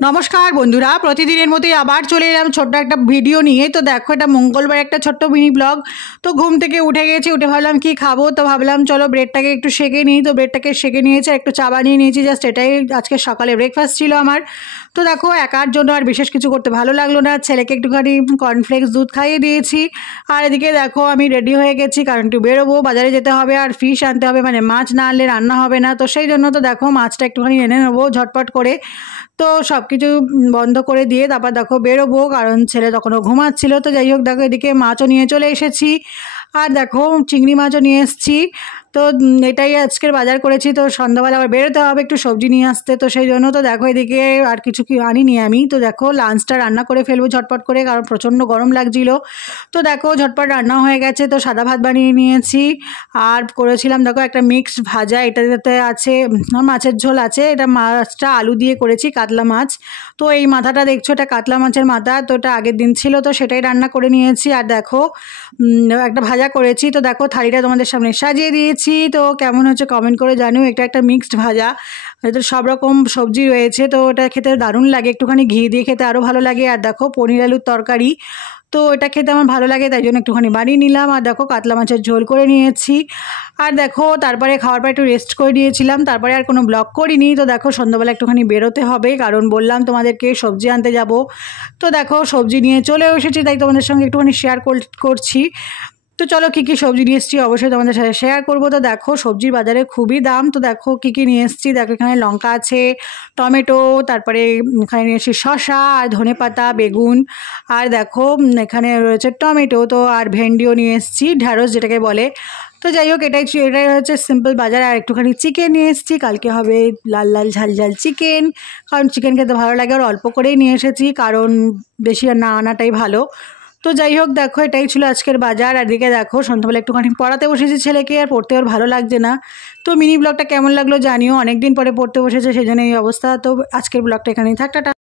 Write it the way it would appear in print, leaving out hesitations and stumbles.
नमस्कार बंधुरा प्रतिदिन मतोई आबार चले एलाम छोट्ट एक भिडियो निये। तो देखो এটা मंगलवार एक छोट्ट मिनी ब्लग। तो घुम থেকে उठे गेছি, उठे भाबलाम कि खाबो, तो भाबलाम चलो ब्रेडटाके एकटु सेके निई। तो ब्रेडटाके सेके निয়েছি, एकटु चा बानिয়ে নিয়েছি, জাস্ট এটাই আজকে সকালে ব্রেকফাস্ট ছিল আমার। তো দেখো একার জন্য আর বিশেষ কিছু করতে ভালো লাগলো না, ছেলেকে একটুখানি কর্নফ্লেক্স দুধ খাইয়ে দিয়েছি। আর এদিকে দেখো আমি রেডি হয়ে গেছি, কারণ একটু বেরোবো, বাজারে যেতে হবে আর ফিশ আনতে হবে, মানে মাছ না আনলে রান্না হবে না। তো সেই জন্য তো দেখো মাছটা একটুখানি এনে নেবো ঝটপট করে। তো সব কিছু বন্ধ করে দিয়ে তারপর দেখো বেরোবো, কারণ ছেলে তখনও ঘুমাচ্ছিল। তো যাই হোক দেখো এদিকে মাছও নিয়ে চলে এসেছি, আর দেখো চিংড়ি মাছও নিয়ে এসেছি। তো এটাই আজকের বাজার করেছি। তো সন্ধ্যাবেলা আবার বেরোতে হবে একটু সবজি নিয়ে আসতে, তো সেই জন্য তো দেখো এদিকে আর কিছু কি আনিনি আমি। তো দেখো লাঞ্চটা রান্না করে ফেলবো ঝটপট করে, কারণ প্রচণ্ড গরম লাগছিল। তো দেখো ঝটপট রান্না হয়ে গেছে। তো সাদা ভাত বানিয়ে নিয়েছি, আর করেছিলাম দেখো একটা মিক্সড ভাজা, এটাতে আছে মাছের ঝোল আছে, এটা মাছটা আলু দিয়ে করেছি, কাতলা মাছ। তো এই মাথাটা দেখছো এটা কাতলা মাছের মাথা, তো এটা আগের দিন ছিল, তো সেটাই রান্না করে নিয়েছি। আর দেখো একটা ভাজা করেছি। তো দেখো থালিটা তোমাদের সামনে সাজিয়ে দিয়েছি। তো কেমন হচ্ছে কমেন্ট করে জানিও। এটা একটা মিক্সড ভাজা, এতে সব রকম সবজি রয়েছে, তো এটা খেতে দারুণ লাগে, একটুখানি ঘি দিয়ে খেতে আরও ভালো লাগে। আর দেখো পনির আলুর তরকারি, তো এটা খেতে আমার ভালো লাগে, তাই জন্য একটুখানি বানিয়ে নিলাম। আর দেখো কাতলা মাছের ঝোল করে নিয়েছি। আর দেখো তারপরে খাওয়ার পর একটু রেস্ট করে দিয়েছিলাম, তারপরে আর কোনো ব্লগ করিনি। তো দেখো সন্ধ্যাবেলা একটুখানি বেরোতে হবে, কারণ বললাম তোমাদেরকে সবজি আনতে যাব। তো দেখো সবজি নিয়ে চলে এসেছি, তাই তোমাদের সঙ্গে একটুখানি শেয়ার করছি। তো চলো কী কী সবজি নিয়ে এসেছি অবশ্যই তোমাদের সাথে শেয়ার করবো। তো দেখো সবজির বাজারে খুবই দাম। তো দেখো কী কী নিয়ে এসেছি, দেখো এখানে লঙ্কা আছে, টমেটো, তারপরে এখানে নিয়ে এসেছি শসা আর ধনেপাতা, বেগুন, আর দেখো এখানে রয়েছে টমেটো, তো আর ভেন্ডিও নিয়ে এসেছি, ঢ্যাঁড়স যেটাকে বলে। তো যাই হোক এটাই হচ্ছে সিম্পল বাজার। আর একটুখানি চিকেন নিয়ে এসেছি, কালকে হবে লাল লাল ঝাল ঝাল চিকেন, কারণ চিকেন খেতে ভালো লাগে। আর অল্প করেই নিয়ে এসেছি, কারণ বেশি আর না আনাটাই ভালো। তো যাই হোক দেখো এটাই ছিল আজকের বাজার। আর দিকে দেখো সন্ধ্যাবেলা একটুখানি পড়াতে বসেছি ছেলেকে, আর পড়তে ওর ভালো লাগছে না। তো মিনি ব্লগটা কেমন লাগলো জানিও, অনেক দিন পরে পড়তে বসেছে, সেই জন্য এই অবস্থা। তো আজকের ব্লগটা এখানেই থাক, টাটা।